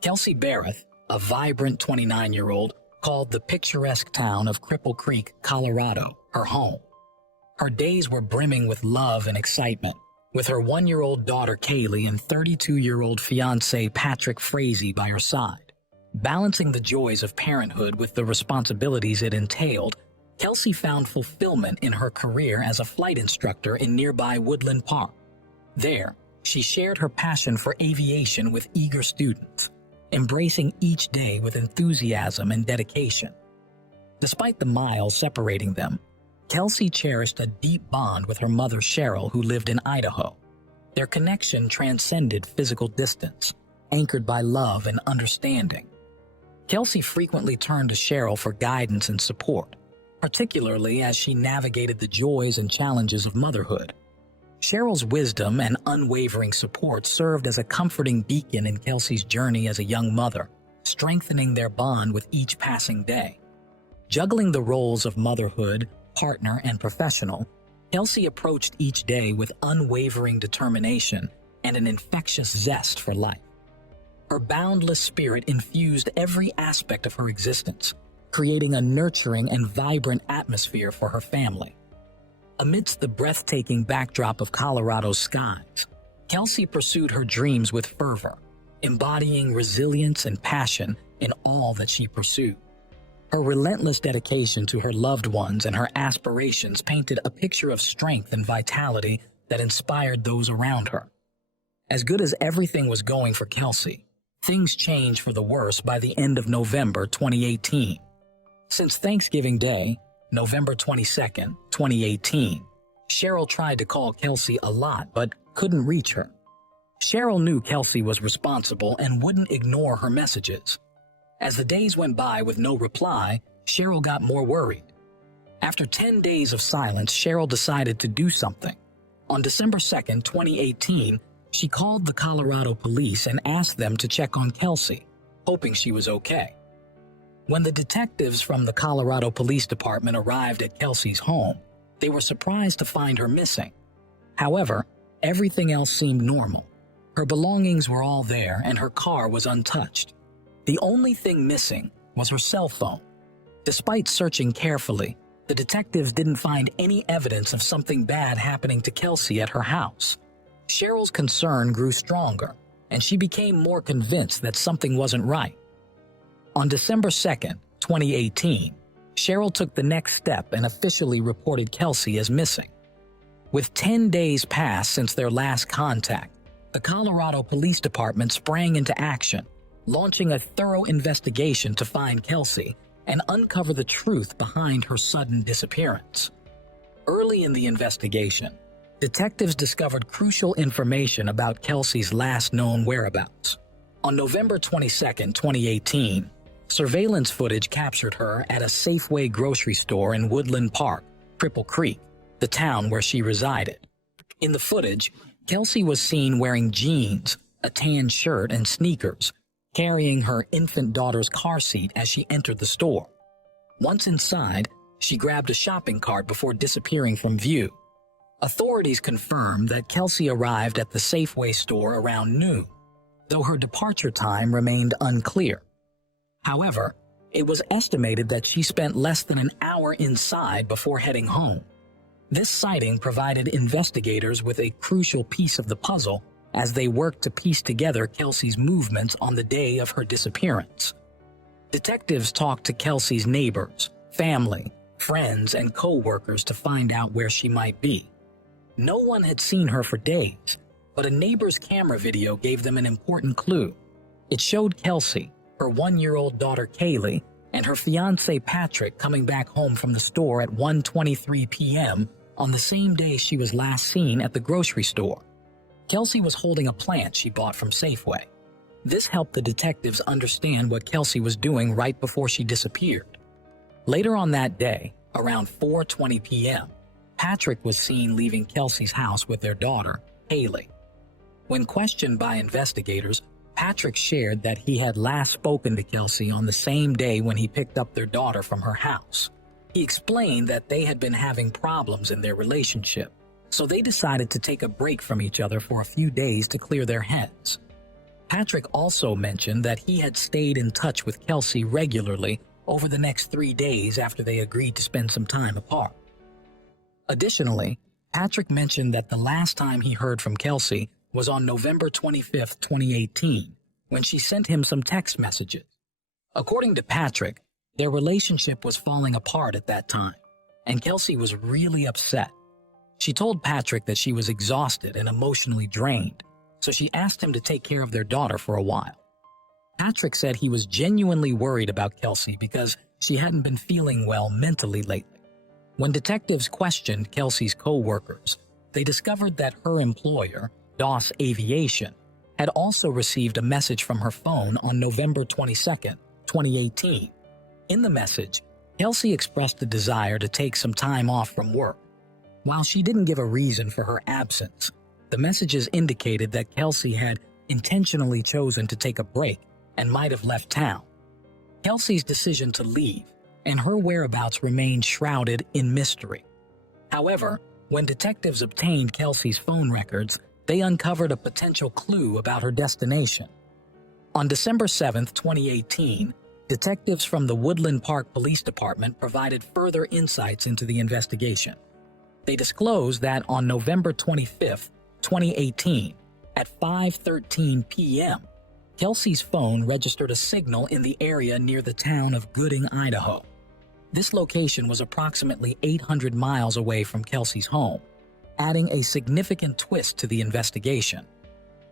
Kelsey Berreth, a vibrant 29-year-old, called the picturesque town of Cripple Creek, Colorado, her home. Her days were brimming with love and excitement, with her 1-year-old daughter Kaylee and 32-year-old fiancé Patrick Frazee by her side. Balancing the joys of parenthood with the responsibilities it entailed, Kelsey found fulfillment in her career as a flight instructor in nearby Woodland Park. There, she shared her passion for aviation with eager students, embracing each day with enthusiasm and dedication. Despite the miles separating them, Kelsey cherished a deep bond with her mother Cheryl, who lived in Idaho. Their connection transcended physical distance, anchored by love and understanding. Kelsey frequently turned to Cheryl for guidance and support, particularly as she navigated the joys and challenges of motherhood. Cheryl's wisdom and unwavering support served as a comforting beacon in Kelsey's journey as a young mother, strengthening their bond with each passing day. Juggling the roles of motherhood, partner, and professional, Kelsey approached each day with unwavering determination and an infectious zest for life. Her boundless spirit infused every aspect of her existence, creating a nurturing and vibrant atmosphere for her family. Amidst the breathtaking backdrop of Colorado's skies, Kelsey pursued her dreams with fervor, embodying resilience and passion in all that she pursued. Her relentless dedication to her loved ones and her aspirations painted a picture of strength and vitality that inspired those around her. As good as everything was going for Kelsey, things changed for the worse by the end of November 2018. Since Thanksgiving Day, November 22nd, 2018, Cheryl tried to call Kelsey a lot but couldn't reach her. Cheryl knew Kelsey was responsible and wouldn't ignore her messages. As the days went by with no reply, Cheryl got more worried. After 10 days of silence, Cheryl decided to do something. On December 2nd, 2018, she called the Colorado police and asked them to check on Kelsey, hoping she was okay. When the detectives from the Colorado Police Department arrived at Kelsey's home, they were surprised to find her missing. However, everything else seemed normal. Her belongings were all there and her car was untouched. The only thing missing was her cell phone. Despite searching carefully, the detectives didn't find any evidence of something bad happening to Kelsey at her house. Cheryl's concern grew stronger, and she became more convinced that something wasn't right. On December 2nd, 2018, Cheryl took the next step and officially reported Kelsey as missing. With 10 days passed since their last contact, the Colorado Police Department sprang into action, launching a thorough investigation to find Kelsey and uncover the truth behind her sudden disappearance. Early in the investigation, detectives discovered crucial information about Kelsey's last known whereabouts. On November 22nd, 2018, surveillance footage captured her at a Safeway grocery store in Woodland Park, Cripple Creek, the town where she resided. In the footage, Kelsey was seen wearing jeans, a tan shirt, and sneakers, carrying her infant daughter's car seat as she entered the store. Once inside, she grabbed a shopping cart before disappearing from view. Authorities confirmed that Kelsey arrived at the Safeway store around noon, though her departure time remained unclear. However, it was estimated that she spent less than an hour inside before heading home. This sighting provided investigators with a crucial piece of the puzzle as they worked to piece together Kelsey's movements on the day of her disappearance. Detectives talked to Kelsey's neighbors, family, friends, and co-workers to find out where she might be. No one had seen her for days, but a neighbor's camera video gave them an important clue. It showed Kelsey, her 1-year-old daughter Kaylee, and her fiancé Patrick coming back home from the store at 1:23 p.m. on the same day she was last seen at the grocery store. Kelsey was holding a plant she bought from Safeway. This helped the detectives understand what Kelsey was doing right before she disappeared. Later on that day, around 4:20 p.m., Patrick was seen leaving Kelsey's house with their daughter, Kaylee. When questioned by investigators, Patrick shared that he had last spoken to Kelsey on the same day when he picked up their daughter from her house. He explained that they had been having problems in their relationship, so they decided to take a break from each other for a few days to clear their heads. Patrick also mentioned that he had stayed in touch with Kelsey regularly over the next 3 days after they agreed to spend some time apart. Additionally, Patrick mentioned that the last time he heard from Kelsey was on November 25, 2018, when she sent him some text messages. According to Patrick, their relationship was falling apart at that time, and Kelsey was really upset. She told Patrick that she was exhausted and emotionally drained, so she asked him to take care of their daughter for a while. Patrick said he was genuinely worried about Kelsey because she hadn't been feeling well mentally lately. When detectives questioned Kelsey's co-workers, they discovered that her employer, Doss Aviation, had also received a message from her phone on November 22, 2018. In the message, Kelsey expressed a desire to take some time off from work. While she didn't give a reason for her absence, the messages indicated that Kelsey had intentionally chosen to take a break and might have left town. Kelsey's decision to leave and her whereabouts remained shrouded in mystery. However, when detectives obtained Kelsey's phone records, they uncovered a potential clue about her destination. On December 7, 2018, detectives from the Woodland Park Police Department provided further insights into the investigation. They disclosed that on November 25, 2018, at 5:13 p.m., Kelsey's phone registered a signal in the area near the town of Gooding, Idaho. This location was approximately 800 miles away from Kelsey's home, adding a significant twist to the investigation.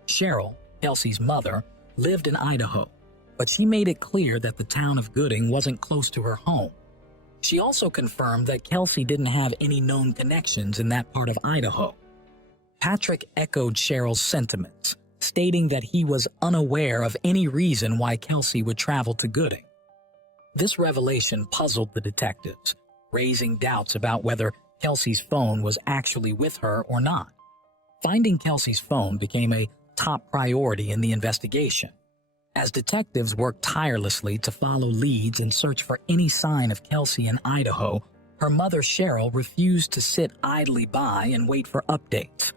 Cheryl, Kelsey's mother, lived in Idaho, but she made it clear that the town of Gooding wasn't close to her home. She also confirmed that Kelsey didn't have any known connections in that part of Idaho. Patrick echoed Cheryl's sentiments, stating that he was unaware of any reason why Kelsey would travel to Gooding. This revelation puzzled the detectives, raising doubts about whether Kelsey's phone was actually with her or not. Finding Kelsey's phone became a top priority in the investigation. As detectives worked tirelessly to follow leads and search for any sign of Kelsey in Idaho, her mother Cheryl refused to sit idly by and wait for updates.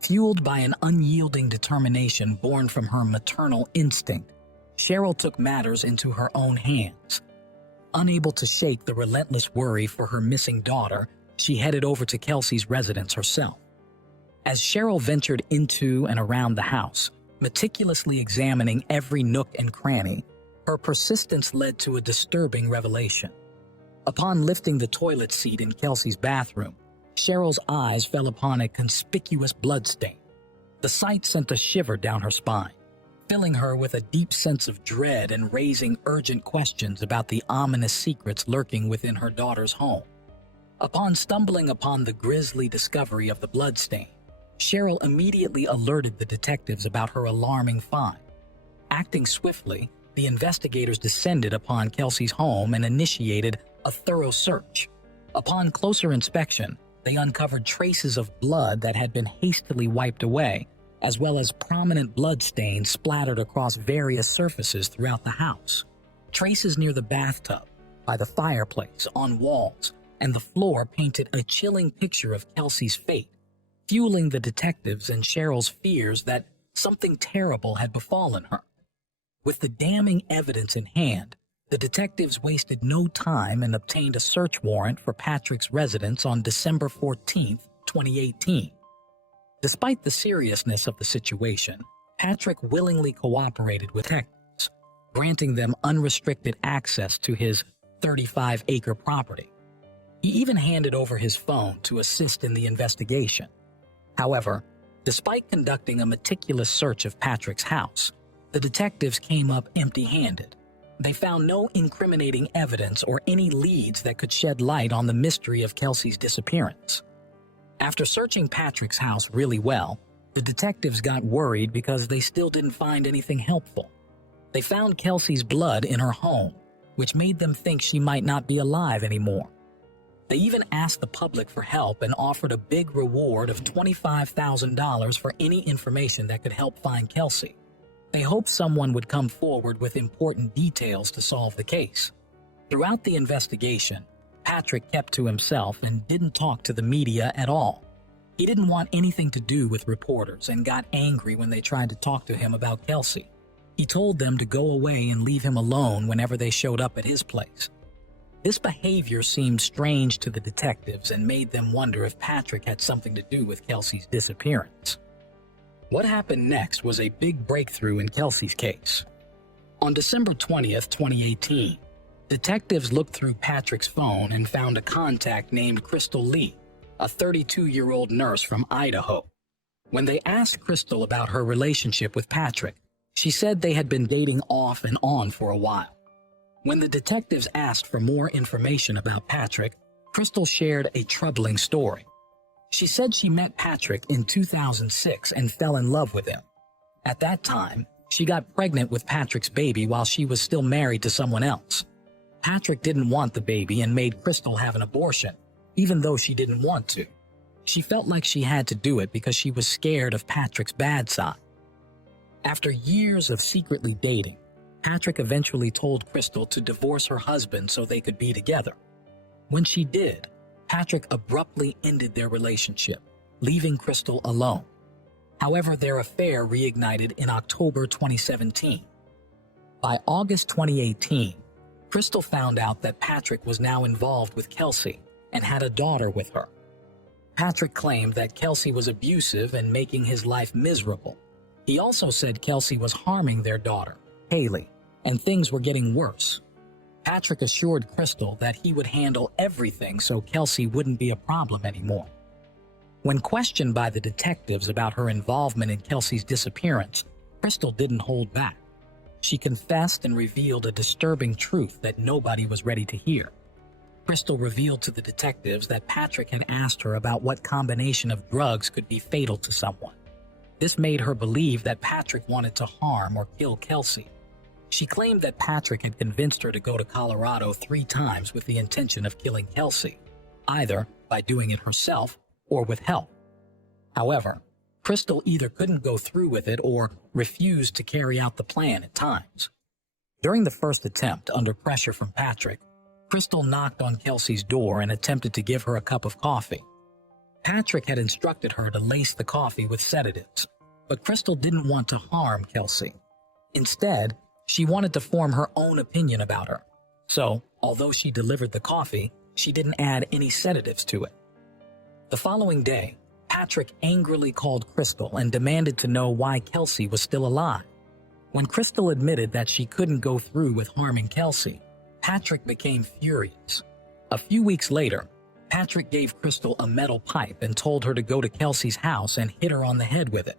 Fueled by an unyielding determination born from her maternal instinct, Cheryl took matters into her own hands. Unable to shake the relentless worry for her missing daughter, she headed over to Kelsey's residence herself. As Cheryl ventured into and around the house, meticulously examining every nook and cranny, her persistence led to a disturbing revelation. Upon lifting the toilet seat in Kelsey's bathroom, Cheryl's eyes fell upon a conspicuous bloodstain. The sight sent a shiver down her spine, filling her with a deep sense of dread and raising urgent questions about the ominous secrets lurking within her daughter's home. Upon stumbling upon the grisly discovery of the bloodstain, Cheryl immediately alerted the detectives about her alarming find. Acting swiftly, the investigators descended upon Kelsey's home and initiated a thorough search. Upon closer inspection, they uncovered traces of blood that had been hastily wiped away, as well as prominent blood stains splattered across various surfaces throughout the house. Traces near the bathtub, by the fireplace, on walls, and the floor painted a chilling picture of Kelsey's fate, fueling the detectives and Cheryl's fears that something terrible had befallen her. With the damning evidence in hand, the detectives wasted no time and obtained a search warrant for Patrick's residence on December 14, 2018. Despite the seriousness of the situation, Patrick willingly cooperated with detectives, granting them unrestricted access to his 35-acre property. He even handed over his phone to assist in the investigation. However, despite conducting a meticulous search of Patrick's house, the detectives came up empty-handed. They found no incriminating evidence or any leads that could shed light on the mystery of Kelsey's disappearance. After searching Patrick's house really well, the detectives got worried because they still didn't find anything helpful. They found Kelsey's blood in her home, which made them think she might not be alive anymore. They even asked the public for help and offered a big reward of $25,000 for any information that could help find Kelsey. They hoped someone would come forward with important details to solve the case. Throughout the investigation, Patrick kept to himself and didn't talk to the media at all. He didn't want anything to do with reporters and got angry when they tried to talk to him about Kelsey. He told them to go away and leave him alone whenever they showed up at his place. This behavior seemed strange to the detectives and made them wonder if Patrick had something to do with Kelsey's disappearance. What happened next was a big breakthrough in Kelsey's case. On December 20th, 2018, detectives looked through Patrick's phone and found a contact named Krystal Lee, a 32-year-old nurse from Idaho. When they asked Krystal about her relationship with Patrick, she said they had been dating off and on for a while. When the detectives asked for more information about Patrick, Krystal shared a troubling story. She said she met Patrick in 2006 and fell in love with him. At that time, she got pregnant with Patrick's baby while she was still married to someone else. Patrick didn't want the baby and made Krystal have an abortion, even though she didn't want to. She felt like she had to do it because she was scared of Patrick's bad side. After years of secretly dating, Patrick eventually told Krystal to divorce her husband so they could be together. When she did, Patrick abruptly ended their relationship, leaving Krystal alone. However, their affair reignited in October 2017. By August 2018, Krystal found out that Patrick was now involved with Kelsey and had a daughter with her. Patrick claimed that Kelsey was abusive and making his life miserable. He also said Kelsey was harming their daughter, Haley, and things were getting worse. Patrick assured Krystal that he would handle everything so Kelsey wouldn't be a problem anymore. When questioned by the detectives about her involvement in Kelsey's disappearance, Krystal didn't hold back. She confessed and revealed a disturbing truth that nobody was ready to hear. Krystal revealed to the detectives that Patrick had asked her about what combination of drugs could be fatal to someone. This made her believe that Patrick wanted to harm or kill Kelsey. She claimed that Patrick had convinced her to go to Colorado 3 times with the intention of killing Kelsey, either by doing it herself or with help. However, Krystal either couldn't go through with it or refused to carry out the plan at times. During the first attempt, under pressure from Patrick, Krystal knocked on Kelsey's door and attempted to give her a cup of coffee. Patrick had instructed her to lace the coffee with sedatives, but Krystal didn't want to harm Kelsey. Instead, she wanted to form her own opinion about her. So, although she delivered the coffee, she didn't add any sedatives to it. The following day, Patrick angrily called Krystal and demanded to know why Kelsey was still alive. When Krystal admitted that she couldn't go through with harming Kelsey, Patrick became furious. A few weeks later, Patrick gave Krystal a metal pipe and told her to go to Kelsey's house and hit her on the head with it.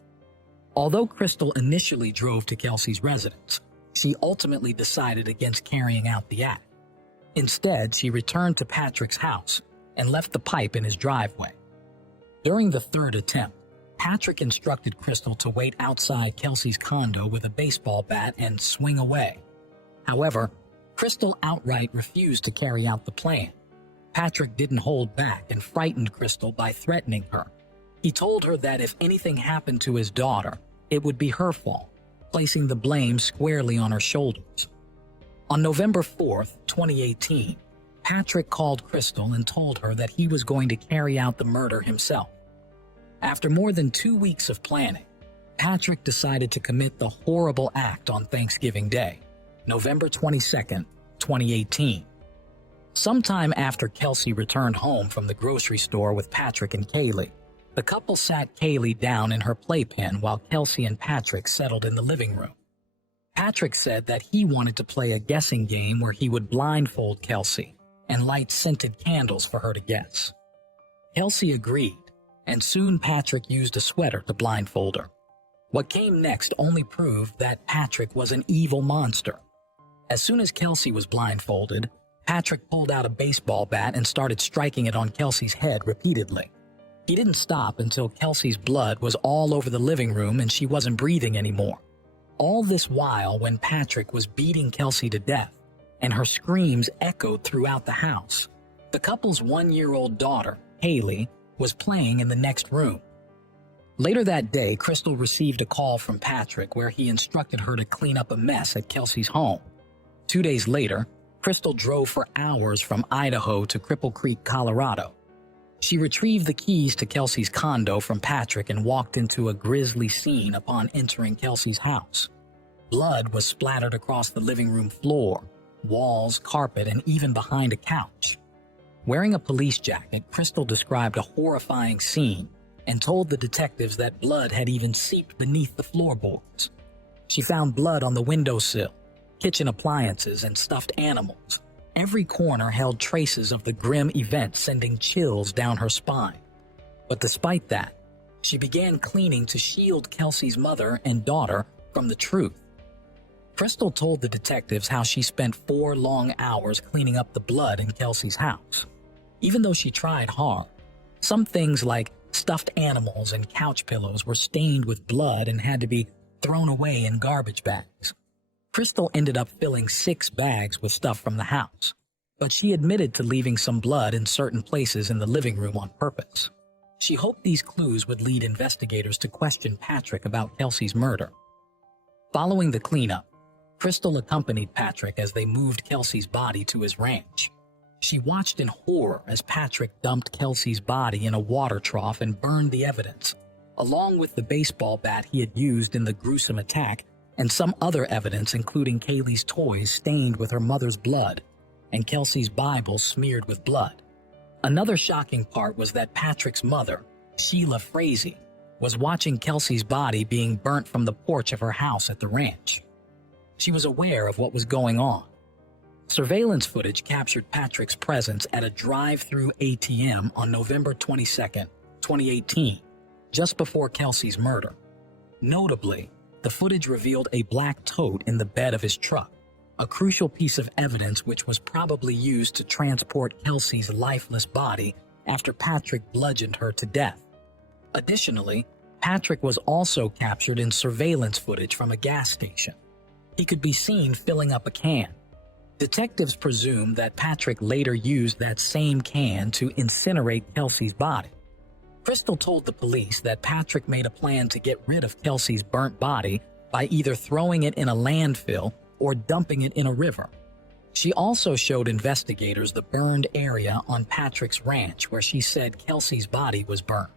Although Krystal initially drove to Kelsey's residence, she ultimately decided against carrying out the act. Instead, she returned to Patrick's house and left the pipe in his driveway. During the third attempt, Patrick instructed Krystal to wait outside Kelsey's condo with a baseball bat and swing away. However, Krystal outright refused to carry out the plan. Patrick didn't hold back and frightened Krystal by threatening her. He told her that if anything happened to his daughter, it would be her fault, placing the blame squarely on her shoulders. On November 4th, 2018, Patrick called Krystal and told her that he was going to carry out the murder himself. After more than 2 weeks of planning, Patrick decided to commit the horrible act on Thanksgiving Day, November 22nd, 2018. Sometime after Kelsey returned home from the grocery store with Patrick and Kaylee, the couple sat Kaylee down in her playpen while Kelsey and Patrick settled in the living room. Patrick said that he wanted to play a guessing game where he would blindfold Kelsey and light scented candles for her to guess. Kelsey agreed, and soon Patrick used a sweater to blindfold her. What came next only proved that Patrick was an evil monster. As soon as Kelsey was blindfolded, Patrick pulled out a baseball bat and started striking it on Kelsey's head repeatedly. He didn't stop until Kelsey's blood was all over the living room and she wasn't breathing anymore. All this while when Patrick was beating Kelsey to death, and her screams echoed throughout the house. The couple's 1-year-old daughter, Haley, was playing in the next room. Later that day, Krystal received a call from Patrick where he instructed her to clean up a mess at Kelsey's home. 2 days later, Krystal drove for hours from Idaho to Cripple Creek, Colorado. She retrieved the keys to Kelsey's condo from Patrick and walked into a grisly scene upon entering Kelsey's house. Blood was splattered across the living room floor, walls, carpet, and even behind a couch. Wearing a police jacket, Krystal described a horrifying scene and told the detectives that blood had even seeped beneath the floorboards. She found blood on the windowsill, kitchen appliances, and stuffed animals. Every corner held traces of the grim event, sending chills down her spine. But despite that, she began cleaning to shield Kelsey's mother and daughter from the truth. Krystal told the detectives how she spent 4 long hours cleaning up the blood in Kelsey's house. Even though she tried hard, some things like stuffed animals and couch pillows were stained with blood and had to be thrown away in garbage bags. Krystal ended up filling 6 bags with stuff from the house, but she admitted to leaving some blood in certain places in the living room on purpose. She hoped these clues would lead investigators to question Patrick about Kelsey's murder. Following the cleanup, Krystal accompanied Patrick as they moved Kelsey's body to his ranch. She watched in horror as Patrick dumped Kelsey's body in a water trough and burned the evidence, along with the baseball bat he had used in the gruesome attack and some other evidence, including Kaylee's toys stained with her mother's blood and Kelsey's Bible smeared with blood. Another shocking part was that Patrick's mother, Sheila Frazee, was watching Kelsey's body being burnt from the porch of her house at the ranch. She was aware of what was going on. Surveillance footage captured Patrick's presence at a drive-through ATM on November 22, 2018, just before Kelsey's murder. Notably, the footage revealed a black tote in the bed of his truck, a crucial piece of evidence which was probably used to transport Kelsey's lifeless body after Patrick bludgeoned her to death. Additionally, Patrick was also captured in surveillance footage from a gas station. He could be seen filling up a can. Detectives presume that Patrick later used that same can to incinerate Kelsey's body. Krystal told the police that Patrick made a plan to get rid of Kelsey's burnt body by either throwing it in a landfill or dumping it in a river. She also showed investigators the burned area on Patrick's ranch where she said Kelsey's body was burned.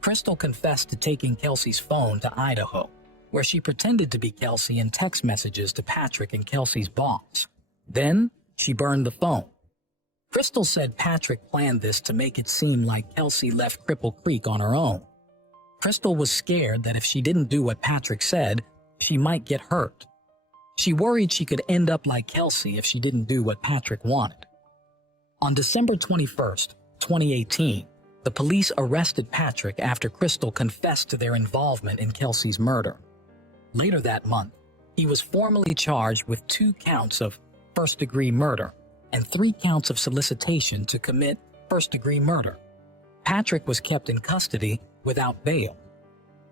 Krystal confessed to taking Kelsey's phone to Idaho, where she pretended to be Kelsey in text messages to Patrick and Kelsey's boss. Then, she burned the phone. Krystal said Patrick planned this to make it seem like Kelsey left Cripple Creek on her own. Krystal was scared that if she didn't do what Patrick said, she might get hurt. She worried she could end up like Kelsey if she didn't do what Patrick wanted. On December 21st, 2018, the police arrested Patrick after Krystal confessed to their involvement in Kelsey's murder. Later that month, he was formally charged with 2 counts of first-degree murder and 3 counts of solicitation to commit first-degree murder. Patrick was kept in custody without bail.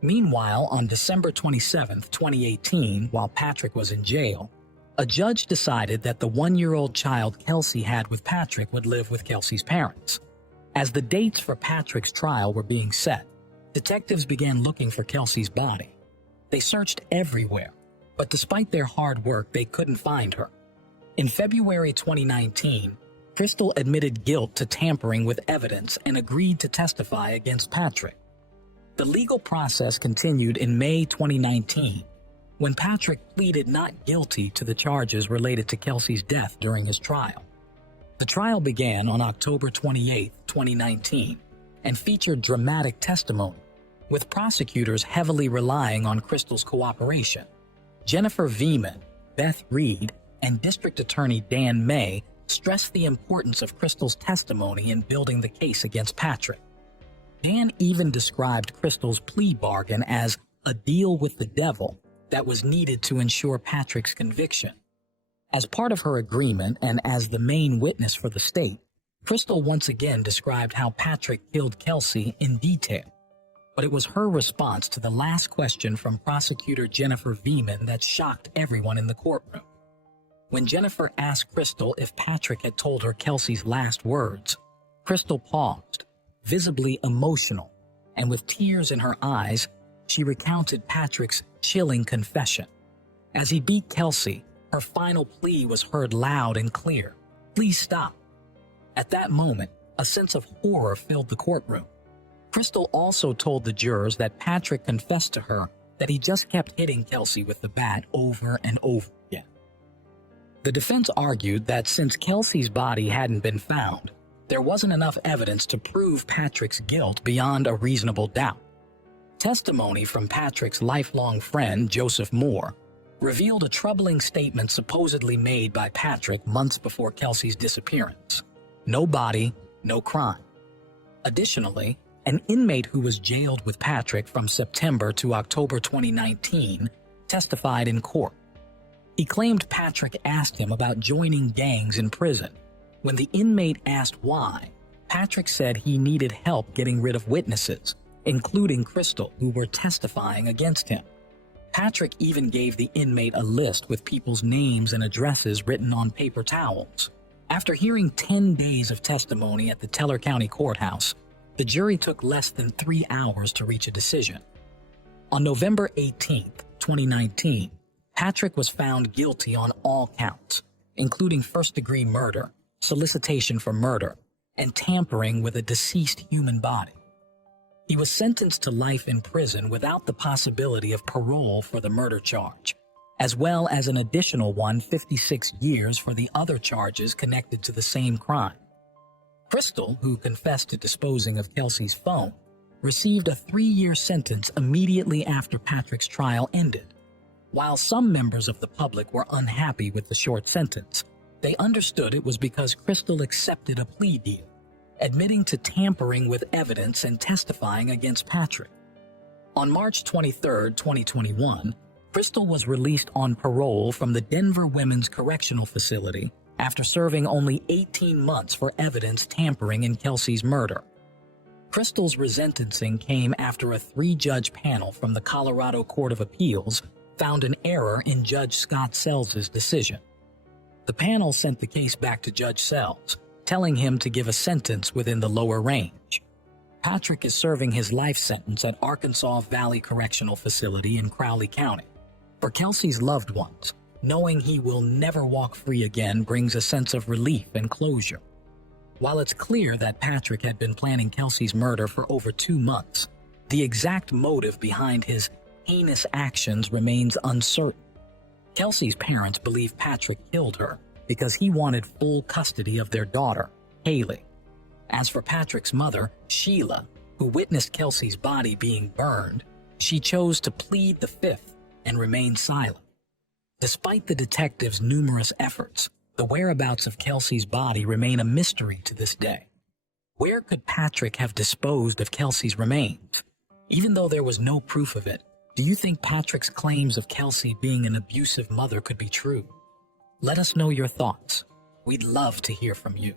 Meanwhile, on December 27, 2018, while Patrick was in jail, a judge decided that the 1-year-old child Kelsey had with Patrick would live with Kelsey's parents. As the dates for Patrick's trial were being set, detectives began looking for Kelsey's body. They searched everywhere, but despite their hard work, they couldn't find her. In February 2019, Krystal admitted guilt to tampering with evidence and agreed to testify against Patrick. The legal process continued in May 2019, when Patrick pleaded not guilty to the charges related to Kelsey's death during his trial. The trial began on October 28, 2019, and featured dramatic testimony, with prosecutors heavily relying on Krystal's cooperation. Jennifer Veman, Beth Reed, and District Attorney Dan May stressed the importance of Krystal's testimony in building the case against Patrick. Dan even described Krystal's plea bargain as a deal with the devil that was needed to ensure Patrick's conviction. As part of her agreement and as the main witness for the state, Krystal once again described how Patrick killed Kelsey in detail. But it was her response to the last question from prosecutor Jennifer Veman that shocked everyone in the courtroom. When Jennifer asked Krystal if Patrick had told her Kelsey's last words, Krystal paused, visibly emotional, and with tears in her eyes, she recounted Patrick's chilling confession. As he beat Kelsey, her final plea was heard loud and clear. "Please stop." At that moment, a sense of horror filled the courtroom. Krystal also told the jurors that Patrick confessed to her that he just kept hitting Kelsey with the bat over and over again. The defense argued that since Kelsey's body hadn't been found, there wasn't enough evidence to prove Patrick's guilt beyond a reasonable doubt. Testimony from Patrick's lifelong friend, Joseph Moore, revealed a troubling statement supposedly made by Patrick months before Kelsey's disappearance. No body, no crime. Additionally, an inmate who was jailed with Patrick from September to October 2019 testified in court. He claimed Patrick asked him about joining gangs in prison. When the inmate asked why, Patrick said he needed help getting rid of witnesses, including Krystal, who were testifying against him. Patrick even gave the inmate a list with people's names and addresses written on paper towels. After hearing 10 days of testimony at the Teller County Courthouse, the jury took less than 3 hours to reach a decision. On November 18, 2019, Patrick was found guilty on all counts, including first-degree murder, solicitation for murder, and tampering with a deceased human body. He was sentenced to life in prison without the possibility of parole for the murder charge, as well as an additional 56 years for the other charges connected to the same crime. Krystal, who confessed to disposing of Kelsey's phone, received a 3-year sentence immediately after Patrick's trial ended. While some members of the public were unhappy with the short sentence, they understood it was because Krystal accepted a plea deal, admitting to tampering with evidence and testifying against Patrick. On March 23, 2021, Krystal was released on parole from the Denver Women's Correctional Facility after serving only 18 months for evidence tampering in Kelsey's murder. Krystal's resentencing came after a 3-judge panel from the Colorado Court of Appeals found an error in Judge Scott Sells' decision. The panel sent the case back to Judge Sells, telling him to give a sentence within the lower range. Patrick is serving his life sentence at Arkansas Valley Correctional Facility in Crowley County. For Kelsey's loved ones, knowing he will never walk free again brings a sense of relief and closure. While it's clear that Patrick had been planning Kelsey's murder for over 2 months, the exact motive behind his heinous actions remains uncertain. Kelsey's parents believe Patrick killed her because he wanted full custody of their daughter, Haley. As for Patrick's mother, Sheila, who witnessed Kelsey's body being burned, she chose to plead the fifth and remain silent. Despite the detectives' numerous efforts, the whereabouts of Kelsey's body remain a mystery to this day. Where could Patrick have disposed of Kelsey's remains? Even though there was no proof of it, do you think Patrick's claims of Kelsey being an abusive mother could be true? Let us know your thoughts. We'd love to hear from you.